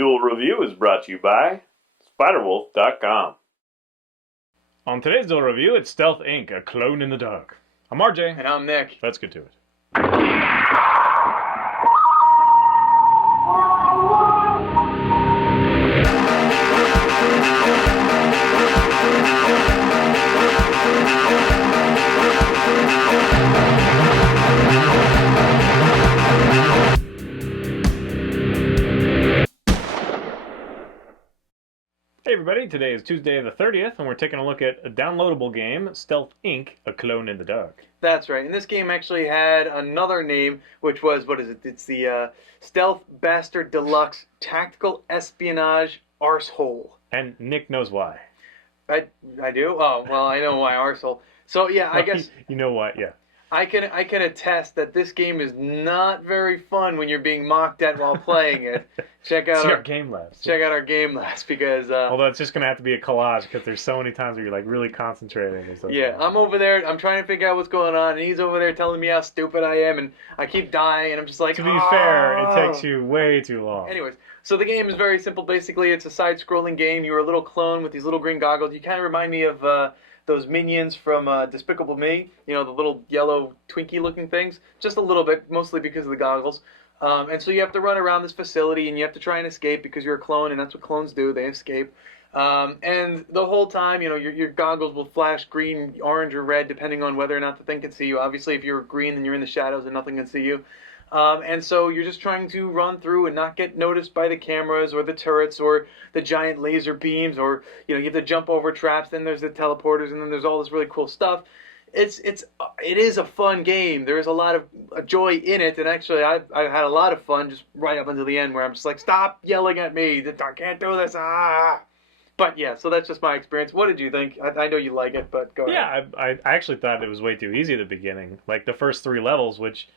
Duel Review is brought to you by SpiderWolf.com. On today's Duel Review, it's Stealth Inc., A Clone in the Dark. I'm RJ. And I'm Nick. Let's get to it. Hey everybody, today is Tuesday the 30th, and we're taking a look at a downloadable game, Stealth Inc., A Clone in the Dark. That's right. And this game actually had another name, which was, what is it? It's the Stealth Bastard Deluxe Tactical Espionage Arsehole. And Nick knows why. I do? Oh, well, I know why arsehole. So, yeah, I guess... You know what, yeah. I can attest that this game is not very fun when you're being mocked at while playing it. Check out our game labs. Check out our game labs because... although it's just going to have to be a collage because there's so many times where you're like really concentrating or something. Yeah, I'm over there, I'm trying to figure out what's going on, and he's over there telling me how stupid I am, and I keep dying, and I'm just like, to be fair, it takes you way too long. Anyways, so the game is very simple. Basically, it's a side-scrolling game. You're a little clone with these little green goggles. You kind of remind me of... those minions from Despicable Me, you know, the little yellow Twinkie-looking things, just a little bit, mostly because of the goggles. And so you have to run around this facility, and you have to try and escape because you're a clone, and that's what clones do, they escape. And the whole time, you know, your goggles will flash green, orange, or red, depending on whether or not the thing can see you. Obviously, if you're green, then you're in the shadows and nothing can see you. And so you're just trying to run through and not get noticed by the cameras or the turrets or the giant laser beams, or, you know, you have to jump over traps, then there's the teleporters, and then there's all this really cool stuff. It is a fun game. There is a lot of joy in it, and actually I've had a lot of fun just right up until the end where I'm just like, stop yelling at me, I can't do this, ah! But yeah, so that's just my experience. What did you think? I know you like it, but go ahead. Yeah, I actually thought it was way too easy at the beginning. Like the first 3 levels, which...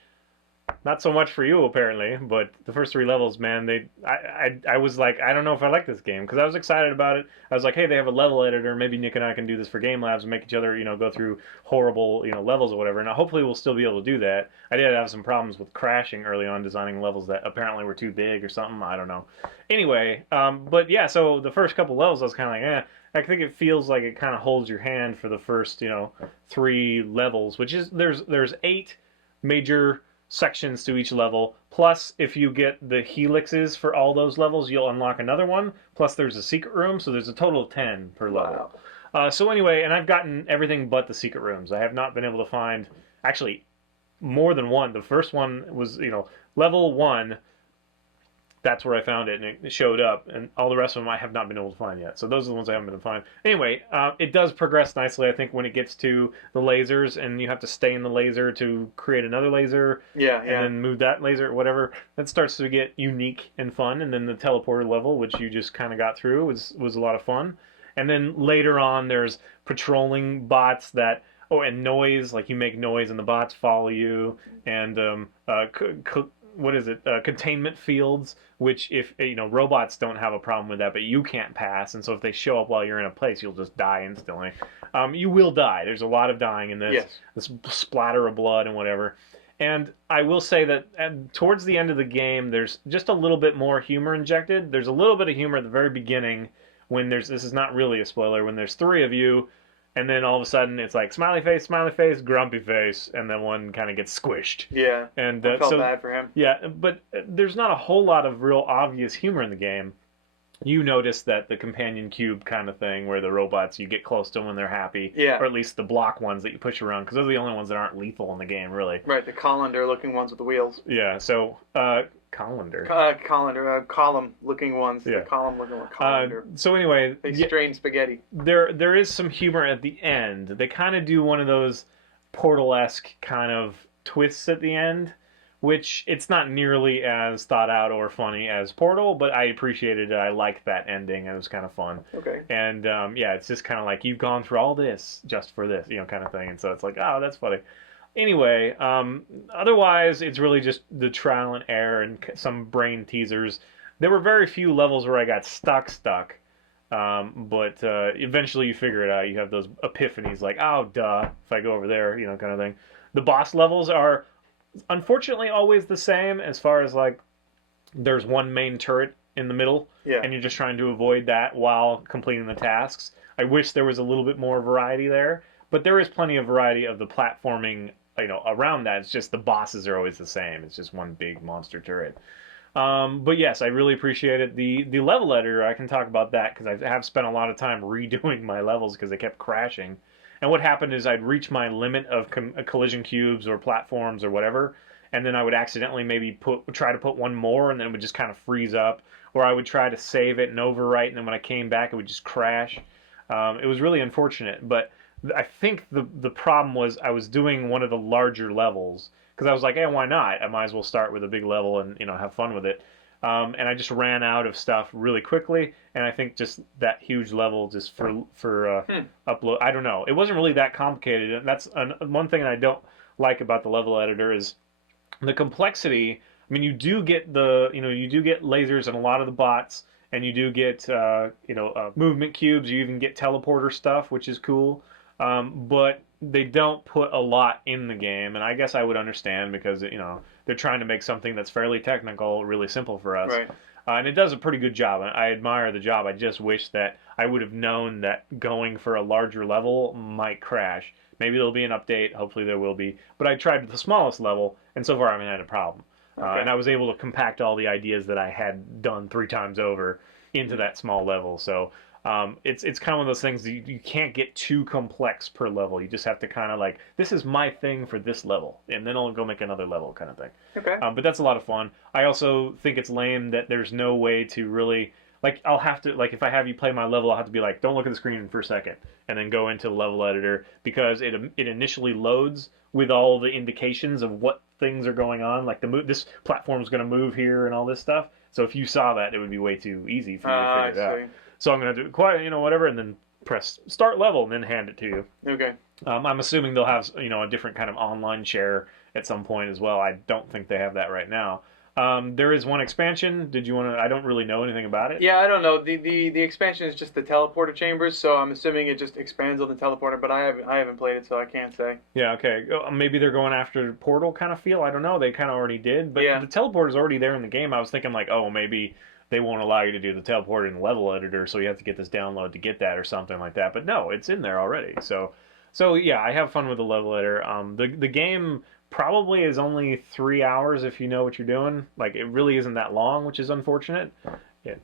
not so much for you, apparently, but the first 3 levels, man, I was like, I don't know if I like this game, because I was excited about it. I was like, hey, they have a level editor, maybe Nick and I can do this for Game Labs and make each other, you know, go through horrible, you know, levels or whatever, and hopefully we'll still be able to do that. I did have some problems with crashing early on, designing levels that apparently were too big or something, I don't know. Anyway, but yeah, so the first couple levels, I was kind of like, I think it feels like it kind of holds your hand for the first, you know, 3 levels, which is, there's 8 major sections to each level, plus if you get the helixes for all those levels, you'll unlock another one, plus there's a secret room, so there's a total of 10 per level. Wow. So anyway, and I've gotten everything but the secret rooms. I have not been able to find, actually, more than one. The first one was, you know, level 1, that's where I found it, and it showed up, and all the rest of them I have not been able to find yet. So those are the ones I haven't been able to find. Anyway, it does progress nicely, I think, when it gets to the lasers, and you have to stay in the laser to create another laser, and then move that laser, or whatever. That starts to get unique and fun, and then the teleporter level, which you just kind of got through, was a lot of fun. And then later on, there's patrolling bots that... oh, and noise, like you make noise and the bots follow you, and what is it? Containment fields, which if, you know, robots don't have a problem with that, but you can't pass, and so if they show up while you're in a place, you'll just die instantly. You will die. There's a lot of dying in this. Yes. This splatter of blood and whatever. And I will say that towards the end of the game, there's just a little bit more humor injected. There's a little bit of humor at the very beginning when this is not really a spoiler, when there's 3 of you, and then all of a sudden it's like smiley face, grumpy face, and then one kind of gets squished. Yeah, and I felt bad for him. Yeah, but there's not a whole lot of real obvious humor in the game. You notice that the companion cube kind of thing, where the robots, you get close to them when they're happy, or at least the block ones that you push around, because those are the only ones that aren't lethal in the game, really. Right, the colander-looking ones with the wheels. Yeah, so... colander. Column-looking ones. Yeah. The column-looking one. Colander. So anyway... they strain spaghetti. There is some humor at the end. They kind of do one of those Portal-esque kind of twists at the end, which it's not nearly as thought out or funny as Portal, but I appreciated it. I liked that ending. It was kind of fun. Okay. And yeah, it's just kind of like, you've gone through all this just for this, you know, kind of thing. And so it's like, oh, that's funny. Anyway, otherwise, it's really just the trial and error and some brain teasers. There were very few levels where I got stuck. But eventually you figure it out. You have those epiphanies like, oh, duh, if I go over there, you know, kind of thing. The boss levels are unfortunately always the same as far as, like, there's one main turret in the middle, Yeah. and you're just trying to avoid that while completing the tasks. I wish there was a little bit more variety there, but there is plenty of variety of the platforming, around that. It's just the bosses are always the same. It's just one big monster turret. But yes, I really appreciate it. The level editor, I can talk about that because I have spent a lot of time redoing my levels because they kept crashing. And what happened is I'd reach my limit of collision cubes or platforms or whatever, and then I would accidentally maybe try to put one more, and then it would just kind of freeze up. Or I would try to save it and overwrite, and then when I came back, it would just crash. It was really unfortunate, but I think the problem was I was doing one of the larger levels because I was like, hey, why not? I might as well start with a big level and have fun with it. And I just ran out of stuff really quickly, and I think just that huge level just for upload. I don't know. It wasn't really that complicated. And that's one thing I don't like about the level editor is the complexity. I mean, you do get lasers and a lot of the bots, and you do get movement cubes. You even get teleporter stuff, which is cool. But they don't put a lot in the game, and I guess I would understand because they're trying to make something that's fairly technical really simple for us. Right. And it does a pretty good job. I admire the job. I just wish that I would have known that going for a larger level might crash. Maybe there'll be an update. Hopefully there will be. But I tried the smallest level, and so far I haven't had a problem. Okay. And I was able to compact all the ideas that I had done 3 times over into that small level. So it's kind of one of those things that you can't get too complex per level. You just have to kind of like, this is my thing for this level, and then I'll go make another level kind of thing. Okay. But that's a lot of fun. I also think it's lame that there's no way to really, like, I'll have to, like, if I have you play my level, I'll have to be like, don't look at the screen for a second, and then go into the level editor, because it initially loads with all the indications of what things are going on, like this platform is going to move here and all this stuff. So if you saw that, it would be way too easy for you to figure it out. So I'm going to do quiet, whatever, and then press start level and then hand it to you. Okay. I'm assuming they'll have, a different kind of online share at some point as well. I don't think they have that right now. There is one expansion. Did you want to? I don't really know anything about it. Yeah, I don't know. The expansion is just the teleporter chambers, so I'm assuming it just expands on the teleporter. But I haven't played it, so I can't say. Yeah. Okay. Maybe they're going after Portal kind of feel. I don't know. They kind of already did, but Yeah. the teleporter's already there in the game. I was thinking like, oh, maybe they won't allow you to do the teleport in the level editor, so you have to get this download to get that or something like that. But no, it's in there already. So yeah, I have fun with the level editor. The game probably is only 3 hours if you know what you're doing. Like, it really isn't that long, which is unfortunate. Yeah.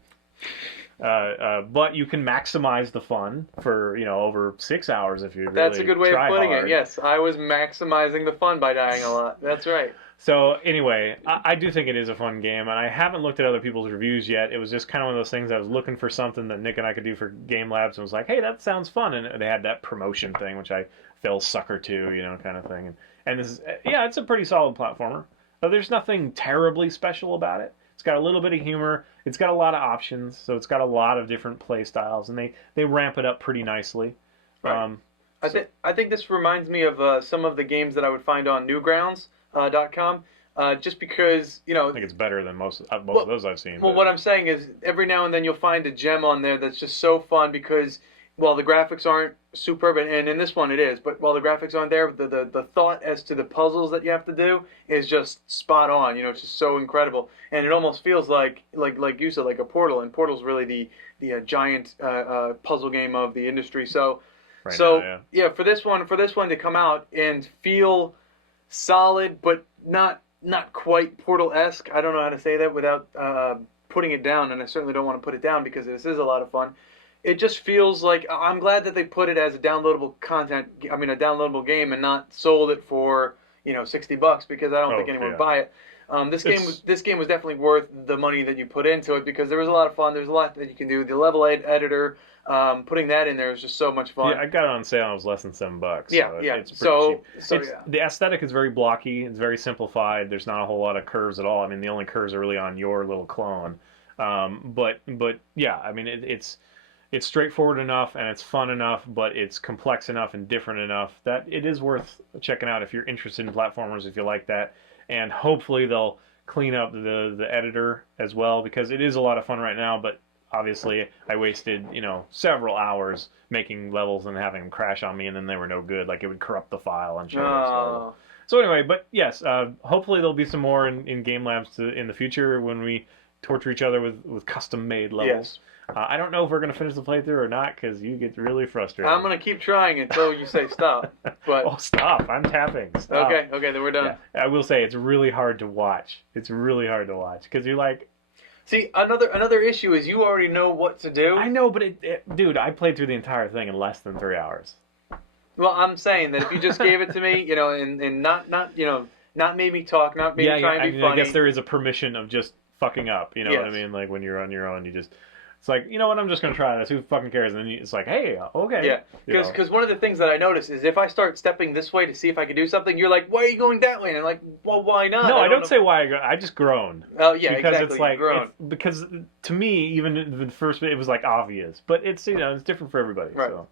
But you can maximize the fun for over 6 hours if you really That's a good way of putting hard. it. Yes, I was maximizing the fun by dying a lot. That's right. So anyway, I do think it is a fun game, and I haven't looked at other people's reviews yet. It was just kind of one of those things. I was looking for something that Nick and I could do for Game Labs, and was like, hey, that sounds fun. And they had that promotion thing, which I fell sucker to, kind of thing. And this is, yeah, it's a pretty solid platformer. There's nothing terribly special about it. It's got a little bit of humor. It's got a lot of options, so it's got a lot of different play styles, and they ramp it up pretty nicely. Right. I think this reminds me of some of the games that I would find on Newgrounds.com. Just because, I think it's better than most of those I've seen. Well, what I'm saying is every now and then you'll find a gem on there that's just so fun because, while the graphics aren't superb, and in this one it is, but while the graphics aren't there, the thought as to the puzzles that you have to do is just spot on. It's just so incredible, and it almost feels like you said, like a Portal, and Portal's really the giant puzzle game of the industry. So for this one to come out and feel solid, but not quite Portal-esque. I don't know how to say that without putting it down, and I certainly don't want to put it down because this is a lot of fun. It just feels like, I'm glad that they put it as a downloadable downloadable game, and not sold it for $60 because I don't think anyone would buy it. This game was definitely worth the money that you put into it because there was a lot of fun. There's a lot that you can do. The level editor, putting that in there was just so much fun. Yeah, I got it on sale and it was less than $7. Yeah, so yeah. It's pretty cheap. Yeah. The aesthetic is very blocky. It's very simplified. There's not a whole lot of curves at all. I mean, the only curves are really on your little clone. But yeah, I mean, it's straightforward enough and it's fun enough, but it's complex enough and different enough that it is worth checking out if you're interested in platformers, if you like that. And hopefully they'll clean up the editor as well, because it is a lot of fun right now, but obviously I wasted, several hours making levels and having them crash on me, and then they were no good. Like, it would corrupt the file and shit. Oh. So anyway, but yes, hopefully there'll be some more in Game Labs in the future when we torture each other with custom-made levels. I don't know if we're going to finish the playthrough or not, because you get really frustrated. I'm going to keep trying until you say stop. But Oh, stop. I'm tapping. Stop. Okay, then we're done. Yeah. I will say, it's really hard to watch. It's really hard to watch, because you're like... See, another issue is you already know what to do. I know, but dude, I played through the entire thing in less than 3 hours. Well, I'm saying that if you just gave it to me, you know, and not you know, not made me talk, not made me try and be funny. I guess there is a permission of just fucking up, you know what I mean? Like, when you're on your own, you just... It's like, you know what, I'm just going to try this. Who fucking cares? And then it's like, hey, okay. Yeah, because one of the things that I notice is if I start stepping this way to see if I can do something, you're like, why are you going that way? And I'm like, well, why not? No, I don't say why I go. I just groan. Oh, yeah, because exactly. It's like, because to me, even the first bit, it was like obvious. But it's, you know, it's different for everybody. Right. So,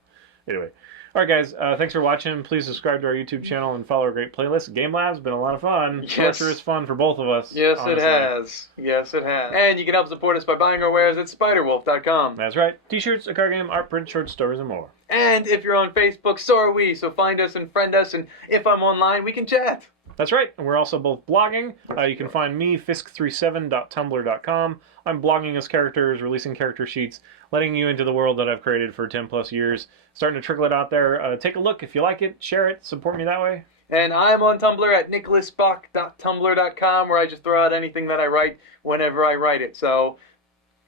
anyway. All right, guys. Thanks for watching. Please subscribe to our YouTube channel and follow our great playlist. Game Lab's been a lot of fun. Yes. Torturous fun for both of us. Yes, honestly. it has. Yes, it has. And you can help support us by buying our wares at spiderwolf.com. That's right. T-shirts, a card game, art print, short stories, and more. And if you're on Facebook, so are we. So find us and friend us, and if I'm online, we can chat. That's right. And we're also both blogging. You can find me, fisk37.tumblr.com. I'm blogging as characters, releasing character sheets, letting you into the world that I've created for 10 plus years. Starting to trickle it out there. Take a look if you like it. Share it. Support me that way. And I'm on Tumblr at nicholasbach.tumblr.com, where I just throw out anything that I write whenever I write it. So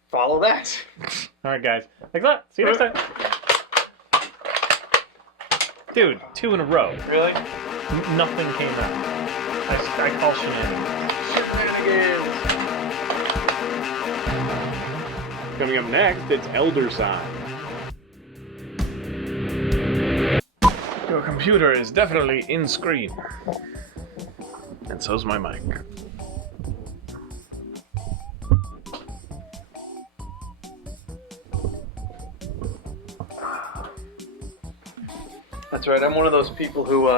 follow that. All right, guys. Thanks a lot. See you next time. Dude, 2 in a row. Really? Nothing came out. I call shenanigans. Shenanigans. Coming up next, it's Elder Sign. Your computer is definitely in screen. And so's my mic. That's right. I'm one of those people who,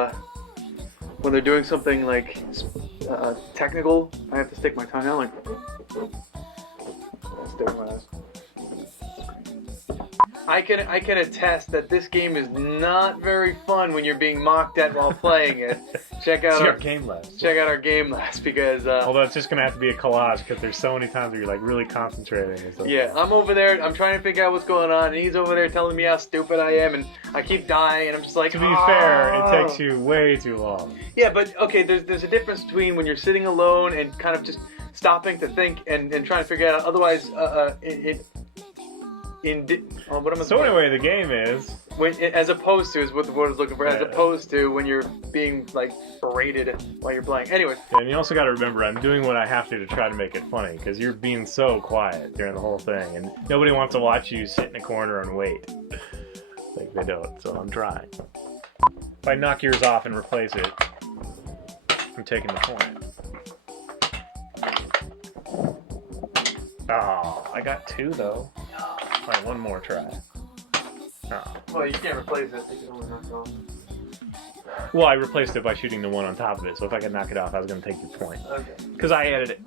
when they're doing something like technical, I have to stick my tongue out like. Stick my eyes. I can attest that this game is not very fun when you're being mocked at while playing it. Check out our Game Labs. Check out our Game Labs because. Although it's just gonna have to be a collage because there's so many times where you're like really concentrating and stuff. Yeah, I'm over there. I'm trying to figure out what's going on, and he's over there telling me how stupid I am, and I keep dying, and I'm just like. To be fair, it takes you way too long. Yeah, but okay, there's a difference between when you're sitting alone and kind of just stopping to think and trying to figure it out. Otherwise, what am I? So anyway, the game is as opposed to is what the word is looking for. As opposed to when you're being like berated while you're playing. Anyway. And you also got to remember, I'm doing what I have to try to make it funny because you're being so quiet during the whole thing, and nobody wants to watch you sit in a corner and wait. Like they don't. So I'm trying. If I knock yours off and replace it, I'm taking the point. Oh, I got 2 though. Alright, one more try. Oh. Well, you can't replace it. You can only knock it off. Well, I replaced it by shooting the one on top of it, so if I could knock it off, I was going to take your point. Okay. Because I added it.